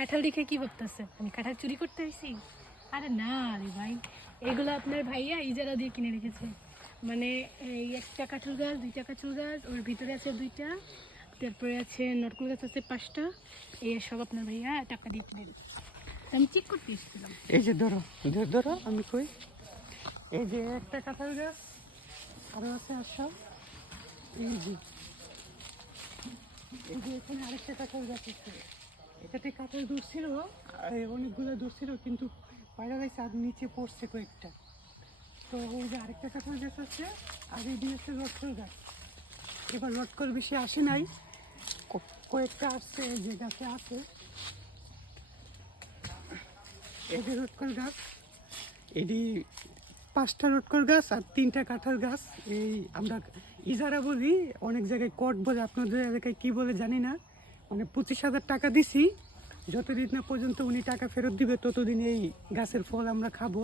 কাঁঠাল দেখে কি ভাবতেছে আমি কাঁঠাল চুরি করতে আসছি? আরে না রে ভাই, এগুলো আপনার ভাইয়া ইজারা দিয়ে কিনে রেখেছে। মানে এই একটা কাঁঠাল গাছ, দুইটা কাঁঠাল গাছ, ওর ভিতরে আছে দুইটা, তারপরে আছে নরকুল গাছ আছে 5টা। এই সব আপনার ভাইয়া টাকা দিয়ে কিনে রেখেছে। আমি চেক করতে এসেছিলাম। এই যে ধরো, ধরো আমি কই, এই যে একটা কাঁঠাল গাছ, আরো আছে সব, এই যে এখানে আরেকটা কাঁঠাল গাছ আছে। এটাতে কাঁঠাল ধরছিল, অনেকগুলো ধরছিল, কিন্তু পায়রা গাছ আর নিচে পড়ছে কয়েকটা। তো ওই যে আরেকটা কাঁঠাল গাছ আছে, আর এই দিয়ে হচ্ছে লটকল গাছ। এবার লটকল বেশি আসে নাই, কয়েকটা আসছে, যে গাছে আছে। এই যে লটকল গাছ, এটি 5টা লটকল গাছ আর 3টা কাঁঠাল গাছ। এই আমরা ইজারা বলি, অনেক জায়গায় কট বলে, আপনাদের এলাকায় কী বলে জানি না। মানে 25,000 টাকা দিছি, যতদিন না পর্যন্ত উনি টাকা ফেরত দিবে ততদিন এই গাছের ফল আমরা খাবো।